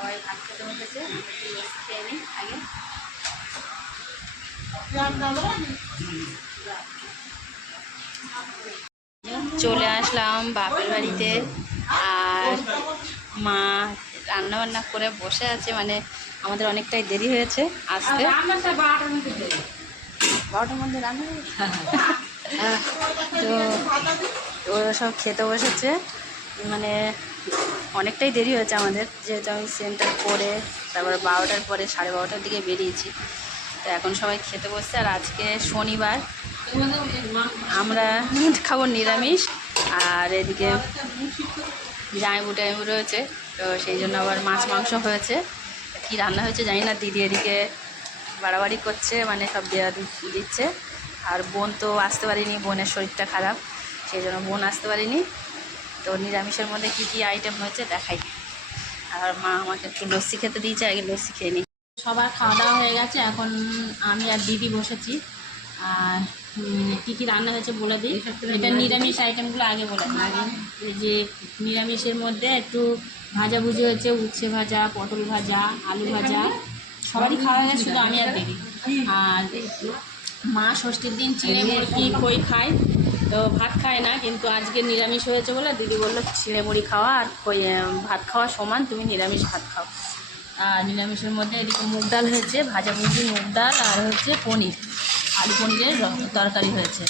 সবাই ভাত খেতে বসেছে, খেয়ে নিই আগে। চলে আসলাম বাপের বাড়িতে, আর মা রান্না বান্না করে বসে আছে, মানে আমাদের অনেকটাই দেরি হয়েছে আসতে। 12টার মধ্যে রান্না তো ওরা সব খেতে বসেছে, মানে অনেকটাই দেরি হয়েছে আমাদের, যেহেতু আমি সেন্টার করে তারপর 12টার পরে 12:30টার দিকে বেরিয়েছি। তো এখন সবাই খেতে বসছে, আর আজকে শনিবার, আমরা খাবো নিরামিষ। আর এদিকে জামাইবু টাইবু রয়েছে, তো সেই জন্য আবার মাছ মাংস হয়েছে। কী রান্না হয়েছে জানি না, দিদি এদিকে বাড়াবাড়ি করছে, মানে সব দেওয়া দিচ্ছে। আর বোন তো আসতে পারিনি, বোনের শরীরটা খারাপ, সেই জন্য বোন আসতে পারিনি। তো নিরামিষের মধ্যে কী কী আইটেম হয়েছে দেখাই। আর মা আমাকে একটু লস্যি খেতে দিয়েছে, আগে লস্যি খেয়ে নিই। সবার খাওয়া দাওয়া হয়ে গেছে, এখন আমি আর দিদি বসেছি। আর কী কী রান্না হয়েছে বলে দিই। এটা নিরামিষ আইটেমগুলো আগে বলে দিই। এই যে নিরামিষের মধ্যে একটু ভাজাভুজি হয়েছে, উচ্ছে ভাজা, পটল ভাজা, আলু ভাজা, সবারই খাওয়া হয়ে গেছে, শুধু আমি আর দিদি। আর মা ষষ্ঠীর দিন চিড়ে মুড়কি খই খায়, তো ভাত খায় না, কিন্তু আজকে নিরামিষ হয়েছে বলে দিদি বললো চিড়ে মুড়ি খাওয়া আর খই ভাত খাওয়া সমান, তুমি নিরামিষ ভাত খাও। আর নিরামিষের মধ্যে এদিকে মুগ ডাল হয়েছে, ভাজাভুজি মুগ ডাল, আর হচ্ছে পনির, আলু পনিরের তরকারি হয়েছে।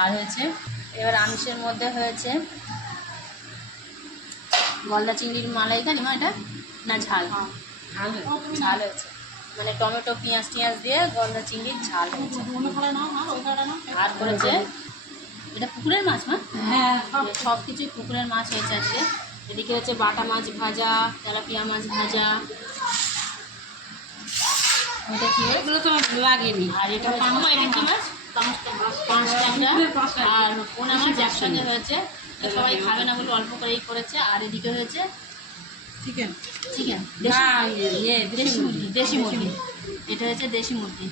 আর হয়েছে এবার আমিষের মধ্যে হয়েছে গলদা চিংড়ির মালাইকারি, মা এটা না ঝাল ঝাল হয়েছে, মানে টমেটো পেঁয়াজ টিয়াজ দিয়ে গলদা চিংড়ির ঝাল হয়েছে। আর করেছে এটা পুকুরের মাছ, মা? হ্যাঁ, সব কিছুই পুকুরের মাছ হয়েছে আজকে। এদিকে হচ্ছে বাটা মাছ ভাজা, তেলাপিয়া মাছ ভাজা, এটা কি এগুলো তো লাগেনি। আর এটা এটা কি মাছ? পাঁচটা, আর পোনা মাছ একসঙ্গে হয়েছে। সবাই খাবে না বলে অল্প করেই করেছে। আর এদিকে হয়েছে চিকেন দেশি মুরগি, এটা হচ্ছে দেশি মুরগি।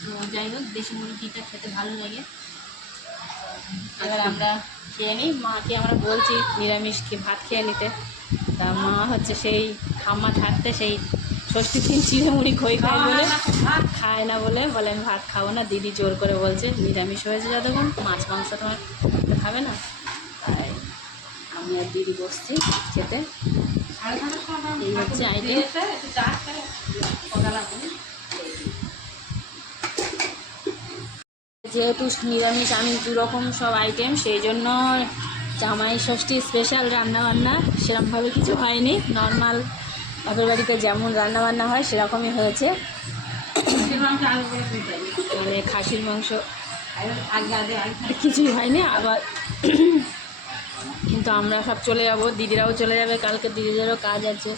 তো যাই হোক, দেশি মুরগিটা খেতে ভালো লাগে। এবার আমরা খেয়ে নিই। মাকে আমরা বলছি নিরামিষ ভাত খেয়ে নিতে, তা মা হচ্ছে সেই ঠাম্মা থাকতে সেই ষষ্ঠীর দিন চিড়ে মুড়ি খই খায় বলে খায় না, বলে আমি ভাত খাবো না। দিদি জোর করে বলছে নিরামিষ হয়েছে যতক্ষণ, মাছ মাংস তোমার খাবে না, তাই আমি আর দিদি বসছি খেতে। এই হচ্ছে আইটেম। যেহেতু নিরামিষ আমি দুরকম সব আইটেম, সেই জন্য জামাই ষষ্ঠী স্পেশাল রান্নাবান্না সেরকমভাবে কিছু হয়নি, নর্মাল বাপের বাড়িতে যেমন রান্নাবান্না হয় সেরকমই হয়েছে। মানে খাসির মাংস কিছুই হয়নি। আবার কিন্তু আমরা সব চলে যাব, দিদিরাও চলে যাবে, কালকে দিদিদেরও কাজ আছে।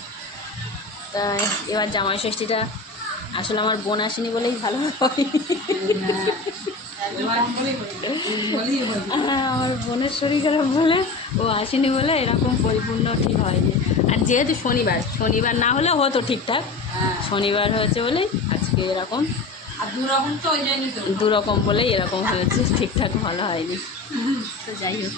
তাই এবার জামাই ষষ্ঠীটা আসলে আমার বোন আসেনি বলেই ভালো হয়। আমার বোনের শরীর খারাপ বলে ও আসেনি বলে এরকম পরিপূর্ণ ঠিক হয়নি। আর যেহেতু শনিবার না হলে হতো ঠিকঠাক, শনিবার হয়েছে বলেই আজকে এরকম, আর দুরকম বলেই এরকম হয়েছে, ঠিকঠাক ভালো হয়নি। তো যাই হোক।